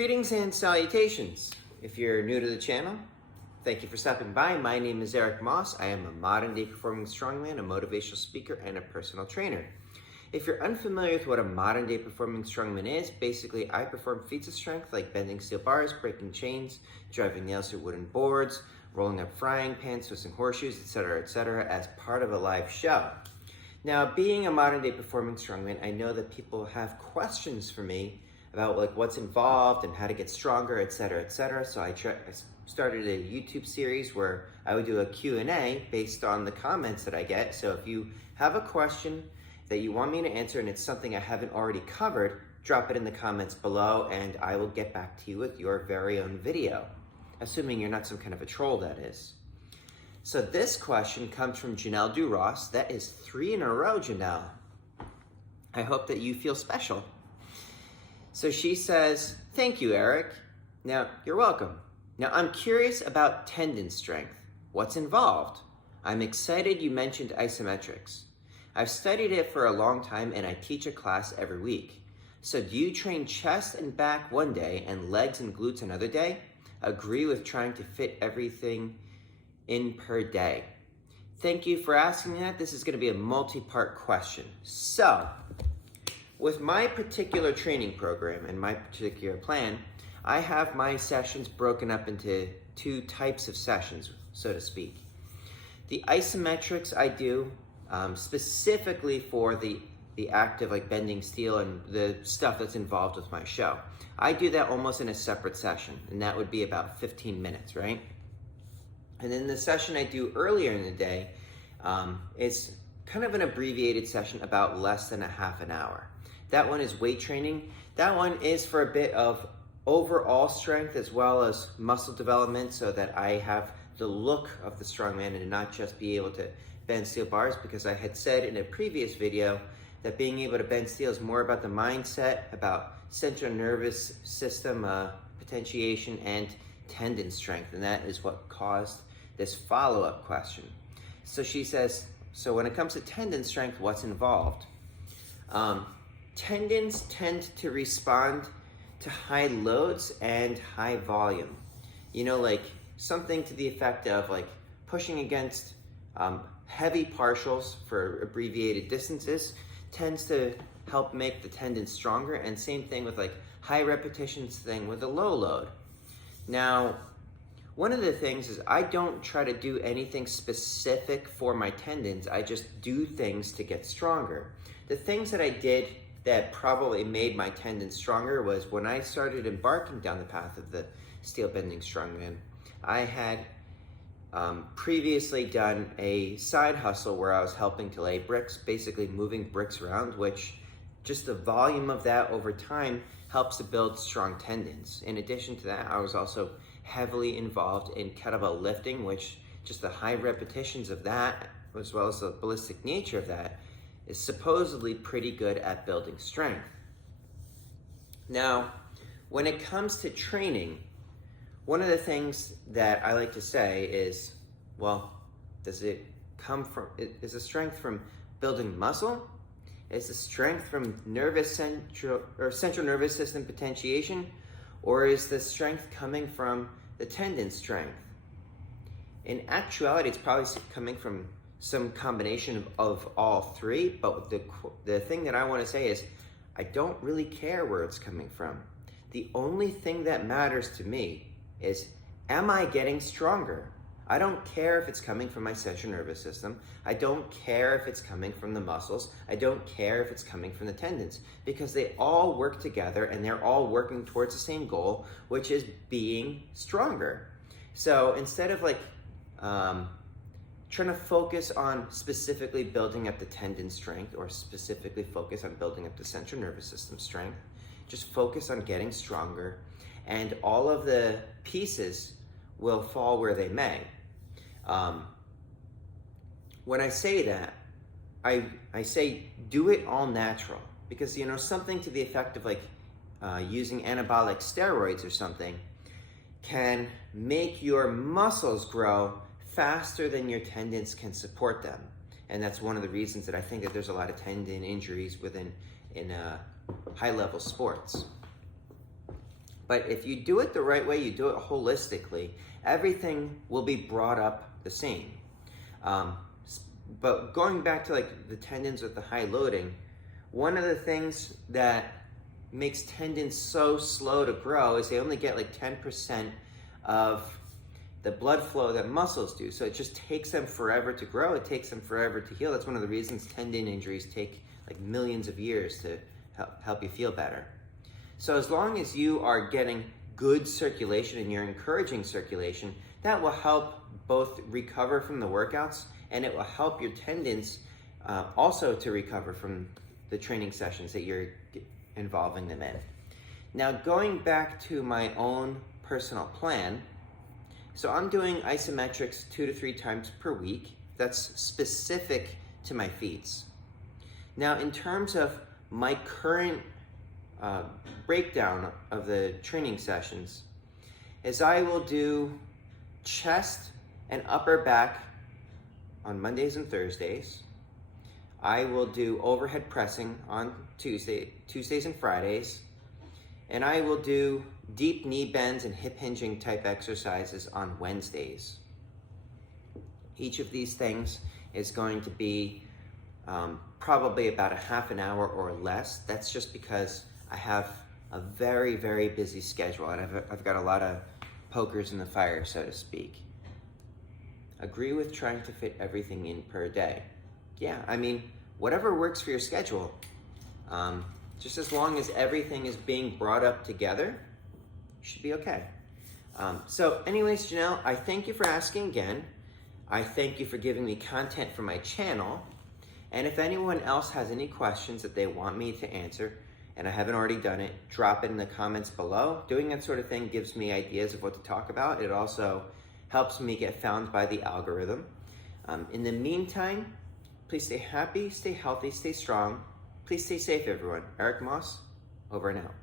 Greetings and salutations. If you're new to the channel, thank you for stopping by. My name is Eric Moss. I am a modern day performing strongman, a motivational speaker, and a personal trainer. If you're unfamiliar with what a modern day performing strongman is, basically I perform feats of strength like bending steel bars, breaking chains, driving nails through wooden boards, rolling up frying pans, twisting horseshoes, etc., as part of a live show. Now, being a modern day performing strongman, I know that people have questions for me about like what's involved and how to get stronger, etc. So I started a YouTube series where I would do a Q&A based on the comments that I get. So if you have a question that you want me to answer and it's something I haven't already covered, drop it in the comments below and I will get back to you with your very own video, assuming you're not some kind of a troll, that is. So this question comes from Janelle Duras. That is 3 in a row, Janelle. I hope that you feel special. So she says, thank you, Eric. Now, you're welcome. Now, I'm curious about tendon strength. What's involved? I'm excited you mentioned isometrics. I've studied it for a long time and I teach a class every week. So do you train chest and back one day and legs and glutes another day? Agree with trying to fit everything in per day. Thank you for asking that. This is going to be a multi-part question. So, with my particular training program and my particular plan, I have my sessions broken up into 2 types of sessions, so to speak. The isometrics I do specifically for the act of like bending steel and the stuff that's involved with my show. I do that almost in a separate session, and that would be about 15 minutes, right? And then the session I do earlier in the day is kind of an abbreviated session, about less than a half an hour. That one is weight training. That one is for a bit of overall strength as well as muscle development so that I have the look of the strongman and not just be able to bend steel bars, because I had said in a previous video that being able to bend steel is more about the mindset, about central nervous system potentiation and tendon strength, and that is what caused this follow-up question. So she says, so when it comes to tendon strength, what's involved? Tendons tend to respond to high loads and high volume. You know, like something to the effect of like pushing against heavy partials for abbreviated distances tends to help make the tendon stronger, and same thing with like high repetitions thing with a low load. Now, one of the things is I don't try to do anything specific for my tendons. I just do things to get stronger. The things that I did that probably made my tendons stronger was when I started embarking down the path of the steel bending strongman. I had previously done a side hustle where I was helping to lay bricks, basically moving bricks around, which just the volume of that over time helps to build strong tendons. In addition to that, I was also heavily involved in kettlebell lifting, which just the high repetitions of that, as well as the ballistic nature of that, is supposedly pretty good at building strength. Now, when it comes to training, one of the things that I like to say is, well, does it come from, is the strength from building muscle? Is the strength from central nervous system potentiation? Or is the strength coming from the tendon strength? In actuality, it's probably coming from some combination of all 3, but the thing that I want to say is I don't really care where it's coming from. The only thing that matters to me is, am I getting stronger? I don't care if it's coming from my central nervous system. I don't care if it's coming from the muscles. I don't care if it's coming from the tendons, because they all work together and they're all working towards the same goal, which is being stronger. So instead of like trying to focus on specifically building up the tendon strength or specifically focus on building up the central nervous system strength, just focus on getting stronger and all of the pieces will fall where they may. When I say that, I say do it all natural, because you know, something to the effect of like using anabolic steroids or something can make your muscles grow faster than your tendons can support them. And that's one of the reasons that I think that there's a lot of tendon injuries in high level sports. But if you do it the right way, you do it holistically, everything will be brought up the same. But going back to like the tendons with the high loading, one of the things that makes tendons so slow to grow is they only get like 10% of the blood flow that muscles do. So it just takes them forever to grow. It takes them forever to heal. That's one of the reasons tendon injuries take like millions of years to help you feel better. So as long as you are getting good circulation and you're encouraging circulation, that will help both recover from the workouts, and it will help your tendons also to recover from the training sessions that you're involving them in. Now, going back to my own personal plan, so I'm doing isometrics 2 to 3 times per week. That's specific to my feats. Now, in terms of my current breakdown of the training sessions, is I will do chest and upper back on Mondays and Thursdays. I will do overhead pressing on Tuesdays and Fridays. And I will do deep knee bends and hip hinging type exercises on Wednesdays. Each of these things is going to be probably about a half an hour or less. That's just because I have a very, very busy schedule, and I've got a lot of pokers in the fire, so to speak. Agree with trying to fit everything in per day. Yeah, I mean, whatever works for your schedule. Just as long as everything is being brought up together, you should be okay. So anyways, Janelle, I thank you for asking again. I thank you for giving me content for my channel. And if anyone else has any questions that they want me to answer, and I haven't already done it, drop it in the comments below. Doing that sort of thing gives me ideas of what to talk about. It also helps me get found by the algorithm. In the meantime, please stay happy, stay healthy, stay strong. Please stay safe, everyone. Eric Moss, over and out.